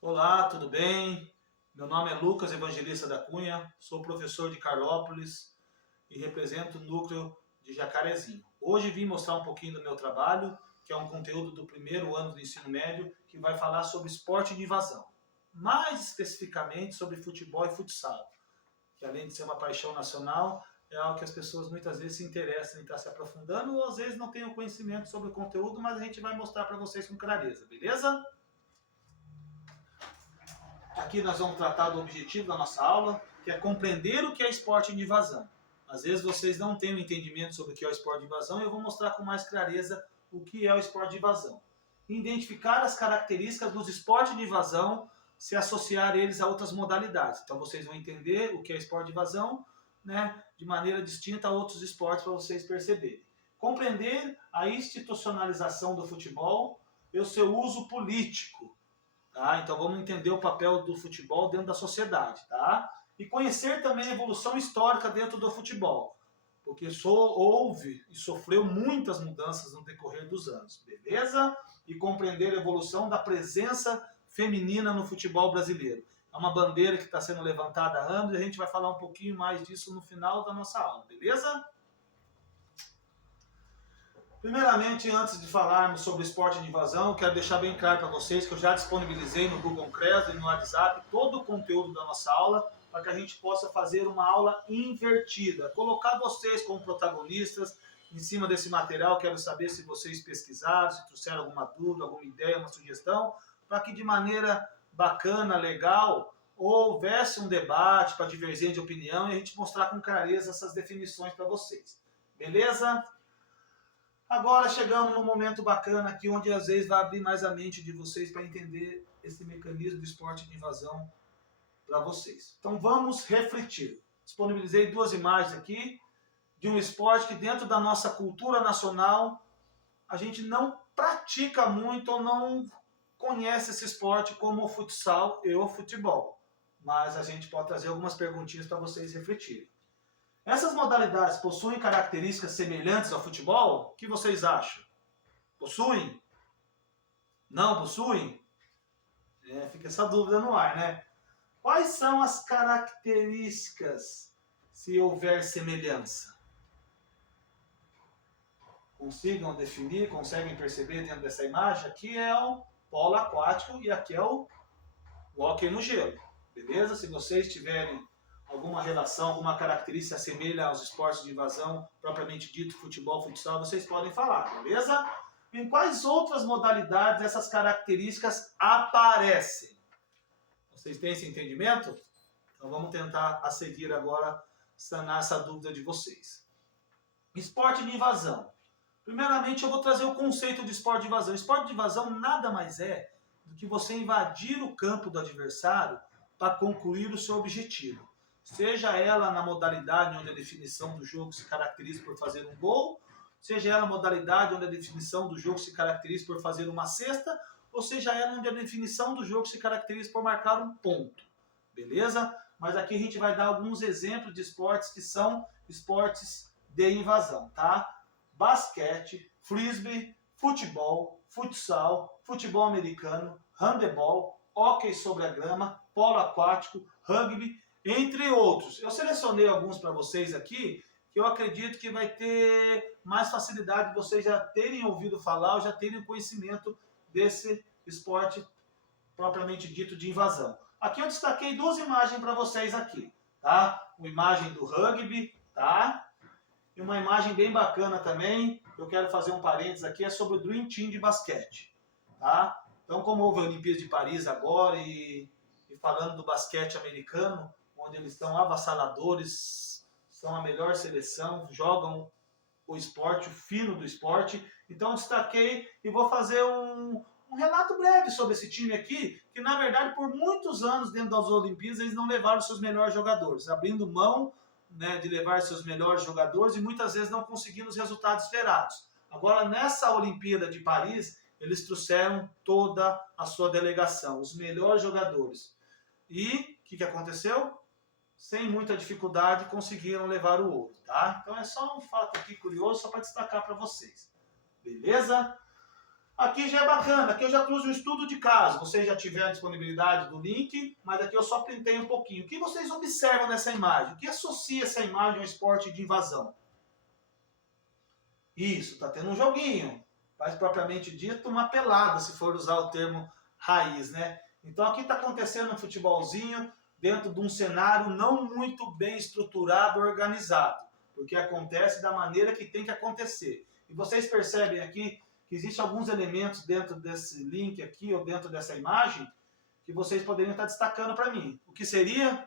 Olá, tudo bem? Meu nome é Lucas Evangelista da Cunha, sou professor de Carlópolis e represento o núcleo de Jacarezinho. Hoje vim mostrar um pouquinho do meu trabalho, que é um conteúdo do primeiro ano do ensino médio, que vai falar sobre esporte de invasão. Mais especificamente sobre futebol e futsal, que além de ser uma paixão nacional, é algo que as pessoas muitas vezes se interessam em estar se aprofundando ou às vezes não têm o conhecimento sobre o conteúdo, mas a gente vai mostrar para vocês com clareza, beleza? Aqui nós vamos tratar do objetivo da nossa aula, que é compreender o que é esporte de invasão. Às vezes vocês não têm um entendimento sobre o que é o esporte de invasão e eu vou mostrar com mais clareza o que é o esporte de invasão. Identificar as características dos esportes de invasão, se associar eles a outras modalidades. Então vocês vão entender o que é esporte de invasão, né, de maneira distinta a outros esportes para vocês perceberem. Compreender a institucionalização do futebol e o seu uso político. Tá? Então vamos entender o papel do futebol dentro da sociedade. Tá? E conhecer também a evolução histórica dentro do futebol. Porque houve e sofreu muitas mudanças no decorrer dos anos. Beleza? E compreender a evolução da presença feminina no futebol brasileiro. É uma bandeira que está sendo levantada há anos e a gente vai falar um pouquinho mais disso no final da nossa aula. Beleza? Primeiramente, antes de falarmos sobre esporte de invasão, quero deixar bem claro para vocês que eu já disponibilizei no Google Class e no WhatsApp todo o conteúdo da nossa aula para que a gente possa fazer uma aula invertida. Colocar vocês como protagonistas em cima desse material. Quero saber se vocês pesquisaram, se trouxeram alguma dúvida, alguma ideia, uma sugestão, para que de maneira bacana, legal, houvesse um debate para divergência de opinião e a gente mostrar com clareza essas definições para vocês. Beleza? Agora chegamos num momento bacana aqui, onde às vezes vai abrir mais a mente de vocês para entender esse mecanismo do esporte de invasão para vocês. Então vamos refletir. Disponibilizei duas imagens aqui de um esporte que dentro da nossa cultura nacional a gente não pratica muito ou não conhece esse esporte como o futsal e o futebol. Mas a gente pode trazer algumas perguntinhas para vocês refletirem. Essas modalidades possuem características semelhantes ao futebol? O que vocês acham? Possuem? Não possuem? Fica essa dúvida no ar, né? Quais são as características se houver semelhança? Consigam definir, conseguem perceber dentro dessa imagem? Aqui é o polo aquático e aqui é o hóquei no gelo. Beleza? Se vocês tiverem alguma relação, alguma característica assemelha aos esportes de invasão, propriamente dito, futebol, futsal, vocês podem falar, beleza? Em quais outras modalidades essas características aparecem? Vocês têm esse entendimento? Então vamos tentar a seguir agora sanar essa dúvida de vocês. Esporte de invasão. Primeiramente eu vou trazer o conceito de esporte de invasão. Esporte de invasão nada mais é do que você invadir o campo do adversário para concluir o seu objetivo. Seja ela na modalidade onde a definição do jogo se caracteriza por fazer um gol, seja ela na modalidade onde a definição do jogo se caracteriza por fazer uma cesta, ou seja ela onde a definição do jogo se caracteriza por marcar um ponto. Beleza? Mas aqui a gente vai dar alguns exemplos de esportes que são esportes de invasão, tá? Basquete, frisbee, futebol, futsal, futebol americano, handebol, hóquei sobre a grama, polo aquático, rugby, entre outros. Eu selecionei alguns para vocês aqui que eu acredito que vai ter mais facilidade de vocês já terem ouvido falar ou já terem conhecimento desse esporte propriamente dito de invasão. Aqui eu destaquei duas imagens para vocês aqui, tá? Uma imagem do rugby, tá? E uma imagem bem bacana também, eu quero fazer um parênteses aqui, é sobre o Dream Team de basquete, tá? Então, como houve a Olimpíada de Paris agora e falando do basquete americano, onde eles estão avassaladores, são a melhor seleção, jogam o esporte, o fino do esporte. Então, destaquei e vou fazer um relato breve sobre esse time aqui, que na verdade por muitos anos dentro das Olimpíadas eles não levaram seus melhores jogadores, abrindo mão, né, de levar seus melhores jogadores e muitas vezes não conseguindo os resultados esperados. Agora nessa Olimpíada de Paris eles trouxeram toda a sua delegação, os melhores jogadores. E o que aconteceu? Sem muita dificuldade conseguiram levar o ouro, tá? Então é só um fato aqui curioso, só para destacar para vocês. Beleza? Aqui já é bacana, aqui eu já trouxe um estudo de caso. Vocês já tiveram a disponibilidade do link, mas aqui eu só printei um pouquinho. O que vocês observam nessa imagem? O que associa essa imagem ao esporte de invasão? Isso, está tendo um joguinho. Mais propriamente dito, uma pelada, se for usar o termo raiz, né? Então aqui está acontecendo um futebolzinho dentro de um cenário não muito bem estruturado, organizado. Porque acontece da maneira que tem que acontecer. E vocês percebem aqui que existem alguns elementos dentro desse link aqui, ou dentro dessa imagem, que vocês poderiam estar destacando para mim. O que seria?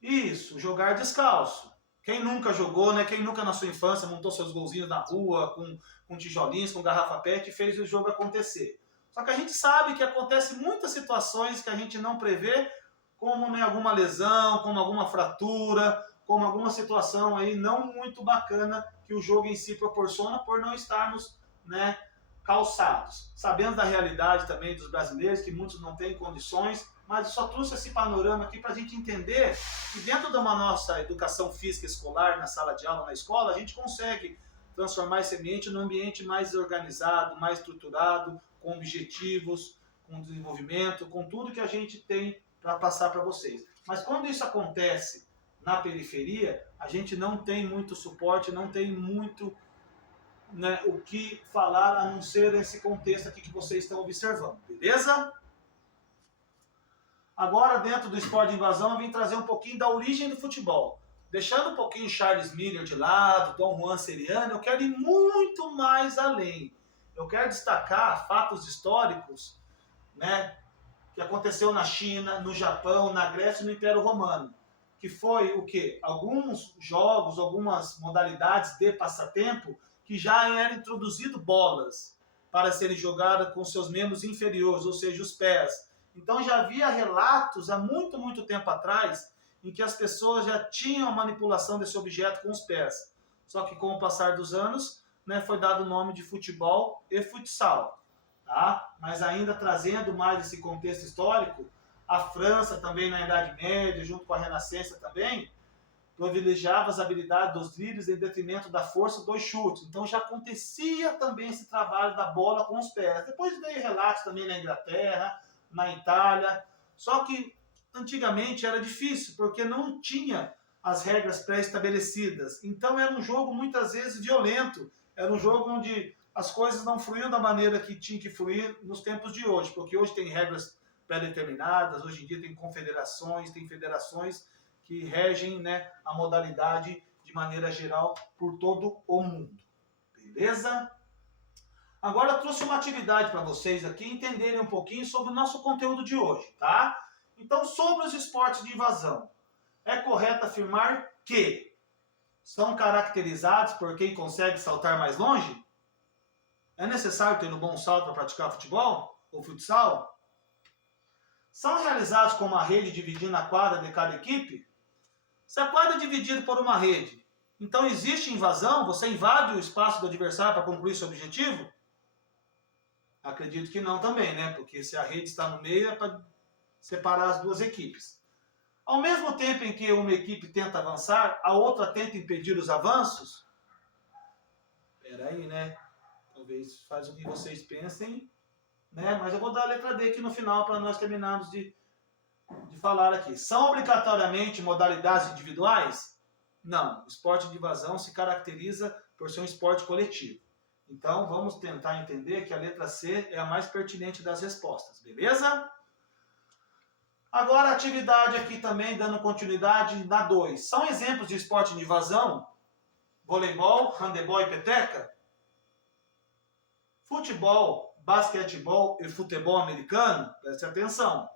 Isso, jogar descalço. Quem nunca jogou, né? Quem nunca na sua infância montou seus golzinhos na rua, com tijolinhos, com garrafa PET e fez o jogo acontecer. Só que a gente sabe que acontece muitas situações que a gente não prevê, como né, alguma lesão, como alguma fratura, como alguma situação aí não muito bacana que o jogo em si proporciona por não estarmos né, calçados. Sabendo da realidade também dos brasileiros, que muitos não têm condições, mas eu só trouxe esse panorama aqui para a gente entender que dentro da nossa educação física escolar, na sala de aula, na escola, a gente consegue transformar esse ambiente num ambiente mais organizado, mais estruturado, com objetivos, com desenvolvimento, com tudo que a gente tem para passar para vocês. Mas quando isso acontece na periferia, a gente não tem muito suporte, não tem muito né, o que falar a não ser esse contexto aqui que vocês estão observando, beleza? Agora, dentro do esporte de invasão, eu vim trazer um pouquinho da origem do futebol. Deixando um pouquinho Charles Miller de lado, Dom Juan Seriano, eu quero ir muito mais além. Eu quero destacar fatos históricos né, que aconteceu na China, no Japão, na Grécia e no Império Romano. Que foi o quê? Alguns jogos, algumas modalidades de passatempo que já eram introduzido bolas para serem jogadas com seus membros inferiores, ou seja, os pés. Então já havia relatos há muito, muito tempo atrás em que as pessoas já tinham a manipulação desse objeto com os pés. Só que com o passar dos anos, né, foi dado o nome de futebol e futsal. Tá? Mas ainda trazendo mais esse contexto histórico, a França também na Idade Média, junto com a Renascença também, privilegiava as habilidades dos dribles em detrimento da força dos chutes. Então já acontecia também esse trabalho da bola com os pés. Depois veio relatos também na Inglaterra, na Itália. Só que antigamente era difícil, porque não tinha as regras pré-estabelecidas. Então era um jogo muitas vezes violento. Era um jogo onde as coisas não fluíam da maneira que tinha que fluir nos tempos de hoje, porque hoje tem regras pré-determinadas, hoje em dia tem confederações, tem federações que regem né, a modalidade de maneira geral por todo o mundo. Beleza? Agora eu trouxe uma atividade para vocês aqui entenderem um pouquinho sobre o nosso conteúdo de hoje, tá? Então, sobre os esportes de invasão, é correto afirmar que são caracterizados por quem consegue saltar mais longe? É necessário ter um bom salto para praticar futebol ou futsal? São realizados com uma rede dividindo a quadra de cada equipe? Se a quadra é dividida por uma rede, então existe invasão? Você invade o espaço do adversário para concluir seu objetivo? Acredito que não também, né? Porque se a rede está no meio é para separar as duas equipes. Ao mesmo tempo em que uma equipe tenta avançar, a outra tenta impedir os avanços? Espera aí, né? Talvez faz o que vocês pensem, né? Mas eu vou dar a letra D aqui no final para nós terminarmos de falar aqui. São obrigatoriamente modalidades individuais? Não. O esporte de invasão se caracteriza por ser um esporte coletivo. Então, vamos tentar entender que a letra C é a mais pertinente das respostas, beleza? Agora, a atividade aqui também, dando continuidade na 2. São exemplos de esporte de invasão? Voleibol, handebol e peteca? Futebol, basquetebol e futebol americano? Preste atenção.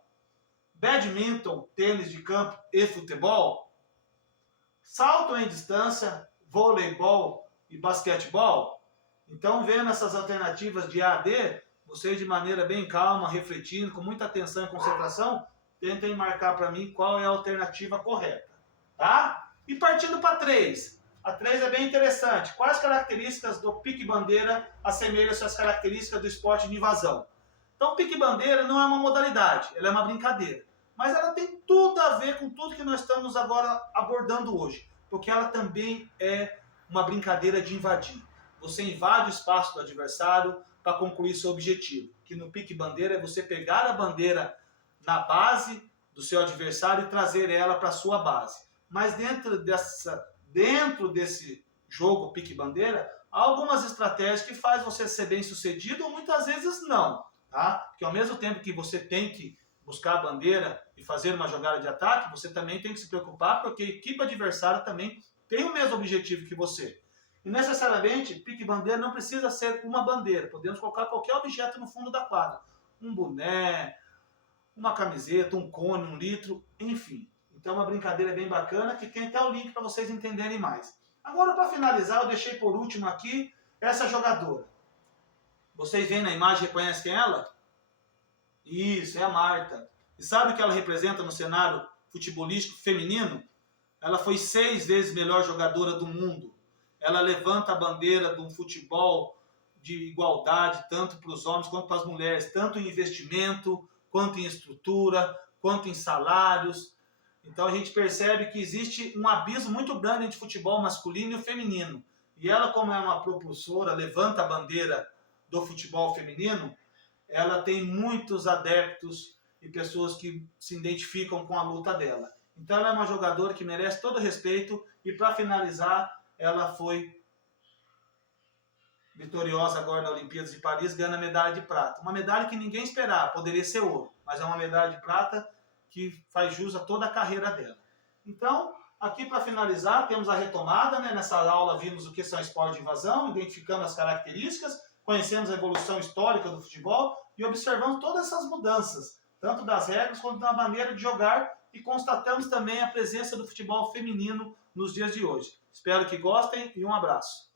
Badminton, tênis de campo e futebol? Salto em distância, voleibol e basquetebol? Então, vendo essas alternativas de A a D, vocês de maneira bem calma, refletindo, com muita atenção e concentração, tentem marcar para mim qual é a alternativa correta. Tá? E partindo para 3. A 3 é bem interessante. Quais características do pique-bandeira assemelham-se às características do esporte de invasão? Então, pique-bandeira não é uma modalidade, ela é uma brincadeira. Mas ela tem tudo a ver com tudo que nós estamos agora abordando hoje. Porque ela também é uma brincadeira de invadir. você invade o espaço do adversário para concluir seu objetivo. Que no pique-bandeira é você pegar a bandeira na base do seu adversário e trazer ela para a sua base. Mas dentro desse jogo pique-bandeira, há algumas estratégias que faz você ser bem sucedido ou muitas vezes não. Tá? Porque ao mesmo tempo que você tem que buscar a bandeira e fazer uma jogada de ataque, você também tem que se preocupar porque a equipe adversária também tem o mesmo objetivo que você. E necessariamente, pique-bandeira não precisa ser uma bandeira. Podemos colocar qualquer objeto no fundo da quadra. Um boné, uma camiseta, um cone, um litro, enfim. Então, uma brincadeira bem bacana que tem até o link para vocês entenderem mais. Agora, para finalizar, eu deixei por último aqui essa jogadora. Vocês veem na imagem, reconhecem quem é ela? Isso, é a Marta. E sabe o que ela representa no cenário futebolístico feminino? Ela foi 6 vezes melhor jogadora do mundo. Ela levanta a bandeira de um futebol de igualdade, tanto para os homens quanto para as mulheres, tanto em investimento, quanto em estrutura, quanto em salários. Então a gente percebe que existe um abismo muito grande entre o futebol masculino e o feminino. E ela, como é uma propulsora, levanta a bandeira do futebol feminino, ela tem muitos adeptos e pessoas que se identificam com a luta dela. Então ela é uma jogadora que merece todo respeito e para finalizar, ela foi vitoriosa agora na Olimpíadas de Paris, ganhando a medalha de prata. Uma medalha que ninguém esperava, poderia ser ouro, mas é uma medalha de prata que faz jus a toda a carreira dela. Então, aqui para finalizar, temos a retomada, né? Nessa aula vimos o que são esportes de invasão, identificando as características, conhecemos a evolução histórica do futebol e observamos todas essas mudanças, tanto das regras quanto da maneira de jogar, e constatamos também a presença do futebol feminino nos dias de hoje. Espero que gostem e um abraço.